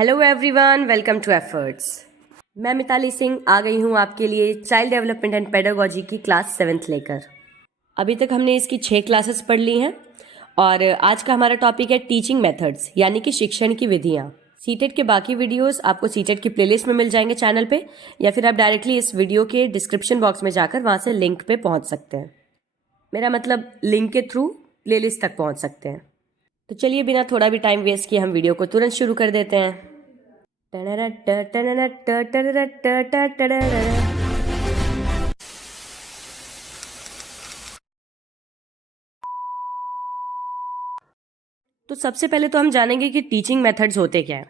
Hello everyone, welcome to efforts. मैं मिताली सिंह आ गई हूँ आपके लिए चाइल्ड डेवलपमेंट एंड पेडागोजी की क्लास 7th लेकर। अभी तक हमने इसकी 6 क्लासेस पढ़ ली हैं और आज का हमारा टॉपिक है टीचिंग मेथड्स, यानी कि शिक्षण की विधियाँ। सीटेट के बाकी वीडियोस आपको सीटेट की प्लेलिस्ट में मिल जाएंगे चैनल पे, या फिर आप डायरेक्टली इस वीडियो के डिस्क्रिप्शन बॉक्स में जाकर वहाँ से लिंक पे पहुँच सकते हैं। मेरा मतलब लिंक के थ्रू प्लेलिस्ट तक पहुँच सकते हैं। तो चलिए बिना थोड़ा भी टाइम वेस्ट किए हम वीडियो को तुरंत शुरू कर देते हैं। तो सबसे पहले तो हम जानेंगे कि टीचिंग मेथड्स होते क्या हैं।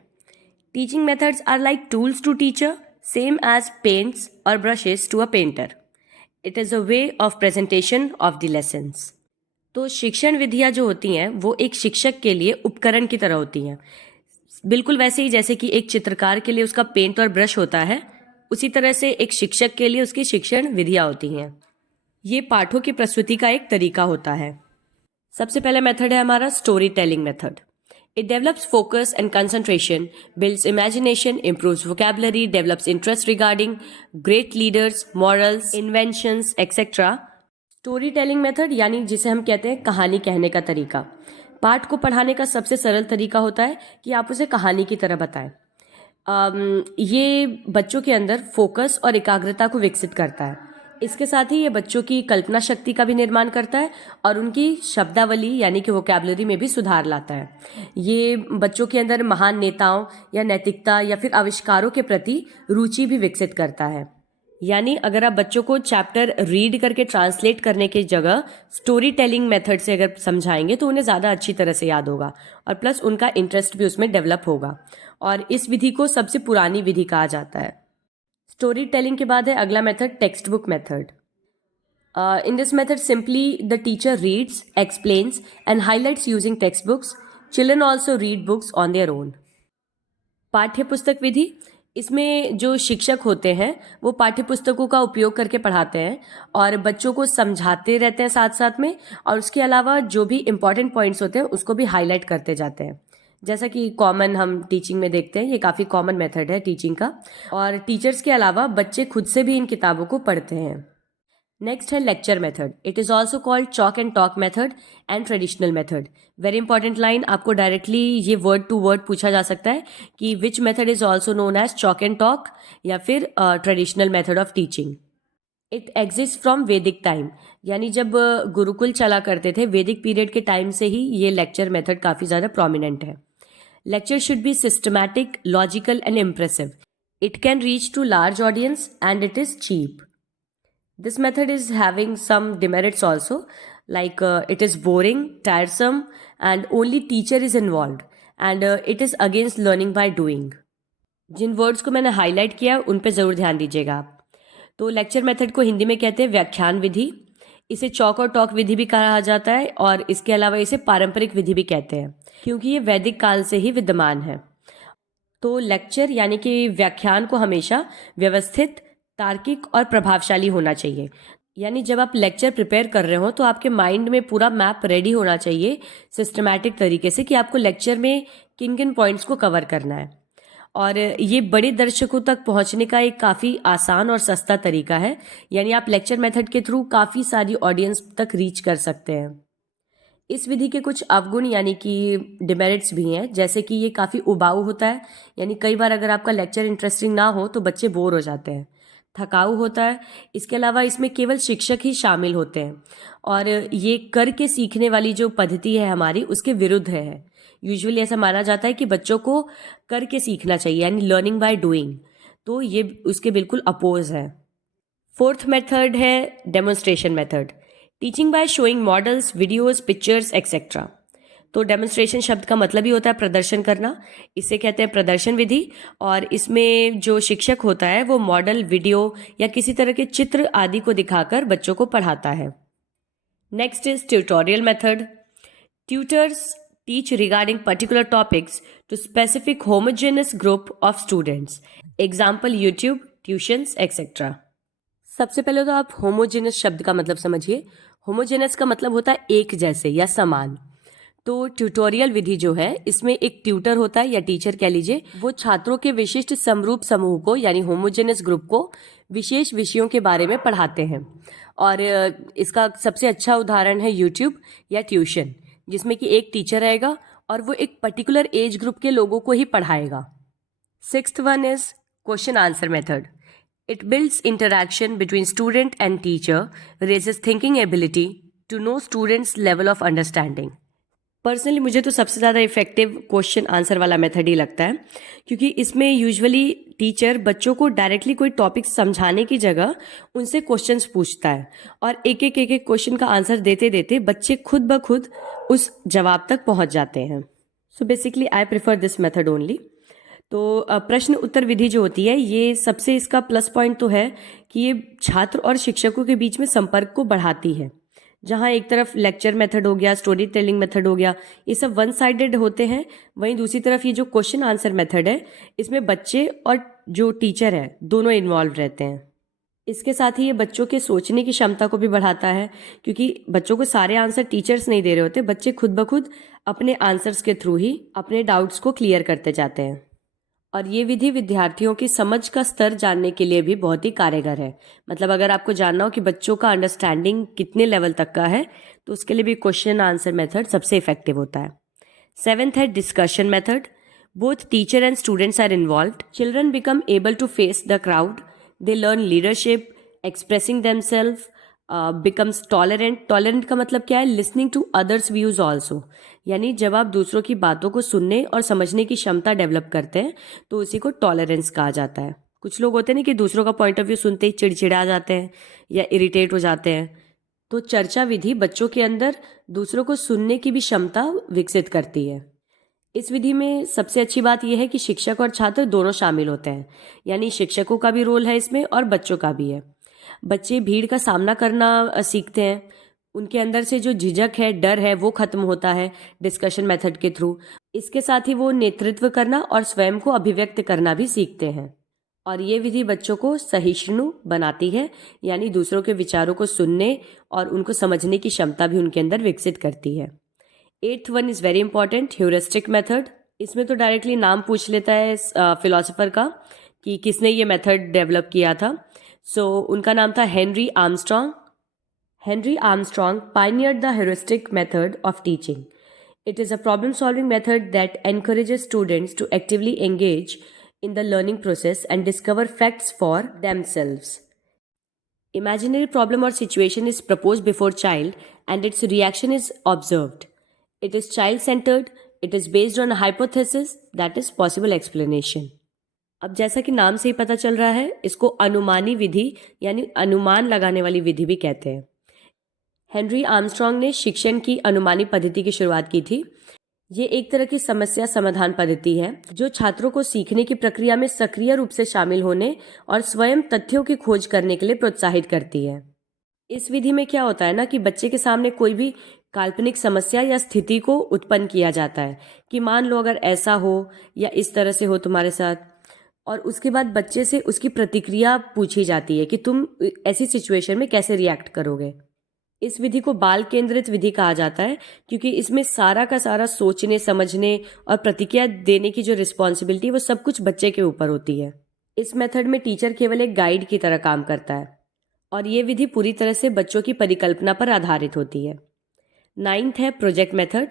Teaching methods are like tools to teacher, same as paints और brushes to a painter. It is a way of presentation of the lessons. तो शिक्षण विधियाँ जो होती हैं वो एक शिक्षक के लिए उपकरण की तरह होती हैं, बिल्कुल वैसे ही जैसे कि एक चित्रकार के लिए उसका पेंट और ब्रश होता है, उसी तरह से एक शिक्षक के लिए उसकी शिक्षण विधियाँ होती हैं। ये पाठों की प्रस्तुति का एक तरीका होता है। सबसे पहला मेथड है हमारा story telling method. It develops focus and concentration, builds imagination, improves vocabulary, develops interest regarding great leaders, morals, inventions etcetera. Story telling method यानी जिसे हम कहते हैं कहानी कहने का तरीका। पाठ को पढ़ाने का सबसे सरल तरीका होता है कि आप उसे कहानी की तरह बताएं। ये बच्चों के अंदर फोकस और एकाग्रता को विकसित करता है। इसके साथ ही ये बच्चों की कल्पना शक्ति का भी निर्माण करता है और उनकी शब्दावली यानी कि वोकैबुलरी में भी सुधार लाता है। ये बच्चों के अंदर महान नेताओं या नैतिकता या फिर आविष्कारों के प्रति रुचि भी विकसित करता है। यानी अगर आप बच्चों को चैप्टर रीड करके ट्रांसलेट करने की जगह स्टोरी टेलिंग मेथड से अगर समझाएंगे तो उन्हें ज़्यादा अच्छी तरह से याद होगा और प्लस उनका इंटरेस्ट भी उसमें डेवलप होगा। और इस विधि को सबसे पुरानी विधि कहा जाता है। स्टोरी टेलिंग के बाद है अगला method text book method. In this method, simply the teacher reads, explains, and highlights using textbooks. Children also read books on their own. पाठ्य पुस्तक विधि, इसमें जो शिक्षक होते हैं वो पाठ्य पुस्तकों का उपयोग करके पढ़ाते हैं और बच्चों को समझाते रहते हैं साथ साथ में, और उसके अलावा जो भी इम्पॉर्टेंट पॉइंट्स होते हैं उसको भी हाईलाइट करते जाते हैं। जैसा कि कॉमन हम टीचिंग में देखते हैं, ये काफ़ी कॉमन मेथड है टीचिंग का, और टीचर्स के अलावा बच्चे खुद से भी इन किताबों को पढ़ते हैं। नेक्स्ट है lecture method. It is also called chalk and talk method and traditional method. Very important line, आपको डायरेक्टली ये वर्ड टू वर्ड पूछा जा सकता है कि which method is also known as chalk and talk या फिर traditional method of teaching. It exist from Vedic time, यानी जब गुरुकुल चला करते थे वैदिक पीरियड के टाइम से ही ये लेक्चर मेथड काफ़ी ज़्यादा प्रोमिनेंट है। Lecture should be systematic, logical and impressive. It can reach to large audience and it is cheap. This method is having some demerits also, like it is boring, tiresome, and only teacher is involved, and it is against learning by doing. जिन words को मैंने highlight किया उन पे ज़रूर ध्यान दीजिएगा आप। तो लेक्चर मेथड को हिंदी में कहते हैं व्याख्यान विधि, इसे चौक और टॉक विधि भी कहा जाता है और इसके अलावा इसे पारंपरिक विधि भी कहते हैं क्योंकि ये वैदिक काल से ही विद्यमान है। तो लेक्चर यानी कि व्याख्यान को हमेशा व्यवस्थित, तार्किक और प्रभावशाली होना चाहिए। यानी जब आप लेक्चर प्रिपेयर कर रहे हो तो आपके माइंड में पूरा मैप रेडी होना चाहिए सिस्टमैटिक तरीके से कि आपको लेक्चर में किन किन पॉइंट्स को कवर करना है। और ये बड़े दर्शकों तक पहुंचने का एक काफ़ी आसान और सस्ता तरीका है, यानी आप लेक्चर मेथड के थ्रू काफ़ी सारी ऑडियंस तक रीच कर सकते हैं। इस विधि के कुछ अवगुण यानी कि डिमेरिट्स भी हैं, जैसे कि ये काफ़ी उबाऊ होता है, यानी कई बार अगर आपका लेक्चर इंटरेस्टिंग ना हो तो बच्चे बोर हो जाते हैं। थकाऊ होता है, इसके अलावा इसमें केवल शिक्षक ही शामिल होते हैं और ये करके सीखने वाली जो पद्धति है हमारी उसके विरुद्ध है। यूजुअली ऐसा माना जाता है कि बच्चों को करके सीखना चाहिए, यानी लर्निंग बाय डूइंग, तो ये उसके बिल्कुल अपोज है। फोर्थ मेथड है demonstration method. Teaching by showing models, videos, pictures etcetera. तो डेमोन्स्ट्रेशन शब्द का मतलब ही होता है प्रदर्शन करना, इसे कहते हैं प्रदर्शन विधि, और इसमें जो शिक्षक होता है वो मॉडल, वीडियो या किसी तरह के चित्र आदि को दिखाकर बच्चों को पढ़ाता है। Next is tutorial method. Tutors teach regarding particular topics to specific homogenous group of students. Example YouTube, tuitions etcetera. सबसे पहले तो आप होमोजेनस शब्द का मतलब समझिए। होमोजेनस का मतलब होता है एक जैसे या समान। तो ट्यूटोरियल विधि जो है, इसमें एक ट्यूटर होता है या टीचर कह लीजिए, वो छात्रों के विशिष्ट समरूप समूह को यानी होमोजेनस ग्रुप को विशेष विषयों के बारे में पढ़ाते हैं। और इसका सबसे अच्छा उदाहरण है यूट्यूब या ट्यूशन, जिसमें कि एक टीचर रहेगा और वो एक पर्टिकुलर एज ग्रुप के लोगों को ही पढ़ाएगा। Sixth one is question answer method. It builds interaction between student and teacher, raises thinking ability to know students' level of understanding. Personally मुझे तो सबसे ज़्यादा इफेक्टिव क्वेश्चन आंसर वाला मेथड ही लगता है, क्योंकि इसमें यूजुअली टीचर बच्चों को डायरेक्टली कोई टॉपिक समझाने की जगह उनसे क्वेश्चंस पूछता है और एक एक क्वेश्चन का आंसर देते देते बच्चे खुद ब खुद उस जवाब तक पहुंच जाते हैं. So basically I prefer this method only. तो प्रश्न उत्तर विधि जो होती है, ये सबसे इसका प्लस पॉइंट तो है कि ये छात्र और शिक्षकों के बीच में संपर्क को बढ़ाती है. जहाँ एक तरफ लेक्चर मेथड हो गया, स्टोरी टेलिंग मेथड हो गया, ये सब वन साइडेड होते हैं, वहीं दूसरी तरफ ये जो क्वेश्चन आंसर मेथड है, इसमें बच्चे और जो टीचर है दोनों इन्वॉल्व रहते हैं. इसके साथ ही ये बच्चों के सोचने की क्षमता को भी बढ़ाता है, क्योंकि बच्चों को सारे आंसर टीचर्स नहीं दे रहे होते, बच्चे खुद ब खुद अपने आंसर्स के थ्रू ही अपने डाउट्स को क्लियर करते जाते हैं. और ये विधि विद्यार्थियों की समझ का स्तर जानने के लिए भी बहुत ही कारगर है. मतलब अगर आपको जानना हो कि बच्चों का अंडरस्टैंडिंग कितने लेवल तक का है, तो उसके लिए भी क्वेश्चन आंसर मेथड सबसे इफेक्टिव होता है. सेवेंथ है discussion method. Both teacher and students are involved. Children become able to face the crowd. They learn leadership, expressing themself, becomes tolerant. Tolerant का मतलब क्या है? Listening to others views also. यानी जब आप दूसरों की बातों को सुनने और समझने की क्षमता डेवलप करते हैं, तो उसी को टॉलरेंस कहा जाता है. कुछ लोग होते हैं ना कि दूसरों का पॉइंट ऑफ व्यू सुनते ही चिड़चिड़ा जाते हैं या इरिटेट हो जाते हैं. तो चर्चा विधि बच्चों के अंदर दूसरों को सुनने की भी क्षमता विकसित करती है. इस विधि में सबसे अच्छी बात यह है कि शिक्षक और छात्र दोनों शामिल होते हैं. यानी शिक्षकों का भी रोल है इसमें और बच्चों का भी है. बच्चे भीड़ का सामना करना सीखते हैं. उनके अंदर से जो झिझक है, डर है, वो खत्म होता है डिस्कशन मेथड के थ्रू. इसके साथ ही वो नेतृत्व करना और स्वयं को अभिव्यक्त करना भी सीखते हैं. और ये विधि बच्चों को सहिष्णु बनाती है, यानी दूसरों के विचारों को सुनने और उनको समझने की क्षमता भी उनके अंदर विकसित करती है. Eighth one is very important, heuristic method. इसमें तो डायरेक्टली नाम पूछ लेता है फिलोसोफर का कि किसने ये मेथड डेवलप किया था. उनका नाम था Henry Armstrong. Henry Armstrong pioneered the heuristic method of teaching. It is a problem-solving method that encourages students to actively engage in the learning process and discover facts for themselves. Imaginary problem or situation is proposed before child and its reaction is observed. It is child-centered. It is based on a hypothesis that is possible explanation. अब जैसा कि नाम से ही पता चल रहा है, इसको अनुमानी विधि यानी अनुमान लगाने वाली विधि भी कहते हैं. हेनरी आर्मस्ट्रॉन्ग ने शिक्षण की अनुमानी पद्धति की शुरुआत की थी. ये एक तरह की समस्या समाधान पद्धति है जो छात्रों को सीखने की प्रक्रिया में सक्रिय रूप से शामिल होने और स्वयं तथ्यों की खोज करने के लिए प्रोत्साहित करती है. इस विधि में क्या होता है ना कि बच्चे के सामने कोई भी काल्पनिक समस्या या स्थिति को उत्पन्न किया जाता है कि मान लो अगर ऐसा हो या इस तरह से हो तुम्हारे साथ, और उसके बाद बच्चे से उसकी प्रतिक्रिया पूछी जाती है कि तुम ऐसी सिचुएशन में कैसे रिएक्ट करोगे. इस विधि को बाल केंद्रित विधि कहा जाता है, क्योंकि इसमें सारा का सारा सोचने, समझने और प्रतिक्रिया देने की जो रिस्पॉन्सिबिलिटी वो सब कुछ बच्चे के ऊपर होती है. इस मेथड में टीचर केवल एक गाइड की तरह काम करता है और ये विधि पूरी तरह से बच्चों की परिकल्पना पर आधारित होती है. नाइन्थ है project method.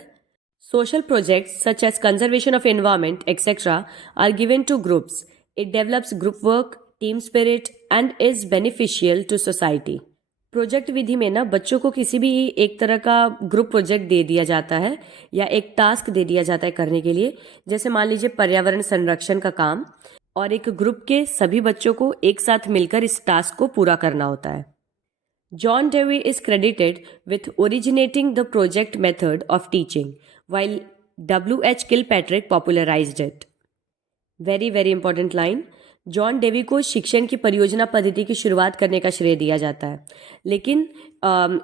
Social projects such as conservation of environment etcetera are given to groups. It develops group work, team spirit and is beneficial to society. Project विधि में ना बच्चों को किसी भी एक तरह का ग्रुप प्रोजेक्ट दे दिया जाता है या एक टास्क दे दिया जाता है करने के लिए. जैसे मान लीजिए पर्यावरण संरक्षण का काम, और एक ग्रुप के सभी बच्चों को एक साथ मिलकर इस टास्क को पूरा करना होता है. John Dewey is credited with originating the project method of teaching while W.H. Kilpatrick popularized it. Very very important line. John Dewey को शिक्षण की परियोजना पद्धति की शुरुआत करने का श्रेय दिया जाता है, लेकिन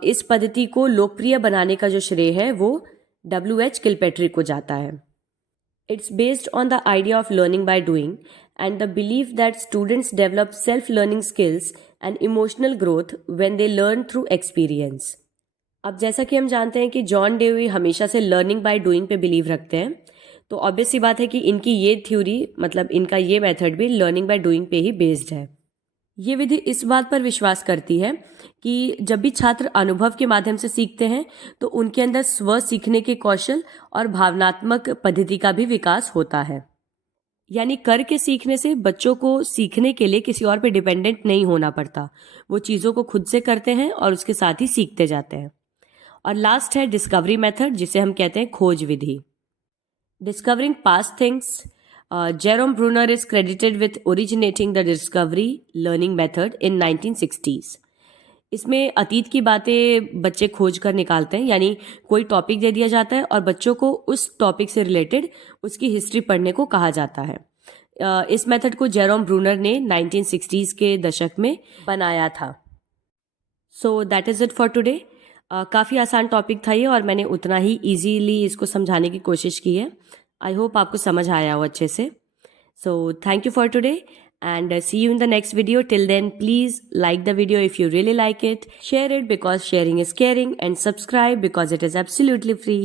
इस पद्धति को लोकप्रिय बनाने का जो श्रेय है वो W.H. किलपैट्रिक को जाता है. It's based on the idea of learning by doing and the believe that students develop self learning skills and emotional growth when they learn through experience. अब जैसा कि हम जानते हैं कि जॉन डेवी हमेशा से लर्निंग बाय डूइंग पे बिलीव रखते हैं, तो ऑब्वियस सी बात है कि इनकी ये थ्योरी मतलब इनका ये मेथड भी लर्निंग बाय डूइंग पे ही बेस्ड है। ये विधि इस बात पर विश्वास करती है कि जब भी छात्र अनुभव के माध्यम से सीखते हैं तो उनके अंदर स्व सीखने के कौशल और भावनात्मक पद्धति का भी विकास होता है। यानी करके सीखने से बच्चों को सीखने के लिए किसी और पे डिपेंडेंट नहीं होना पड़ता, वो चीज़ों को खुद से करते हैं और उसके साथ ही सीखते जाते हैं। और लास्ट है डिस्कवरी मेथड, जिसे हम कहते हैं खोज विधि। Discovering past things, Jerome Bruner is credited with originating the discovery learning method in 1960s। इसमें अतीत की बातें बच्चे खोज कर निकालते हैं, यानी कोई टॉपिक दे दिया जाता है और बच्चों को उस टॉपिक से रिलेटेड उसकी हिस्ट्री पढ़ने को कहा जाता है। इस मेथड को जेरोम ब्रूनर ने 1960s के दशक में बनाया था। So that is it for today. काफ़ी आसान टॉपिक था ये और मैंने उतना ही इजीली इसको समझाने की कोशिश की है। आई होप आपको समझ आया हो अच्छे से। So thank you for today and see you in the next video. Till then, please like the video if you really like it, share it because sharing is caring, and subscribe because it is absolutely free.